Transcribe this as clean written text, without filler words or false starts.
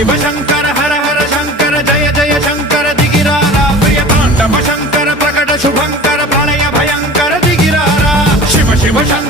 शिव शंकर हर हर शंकर जय जय शंकर दिगिरारा प्रिय तांडव शंकर प्रकट शुभंकर प्रलय भयंकर दिगिरारा शिव शिव शंकर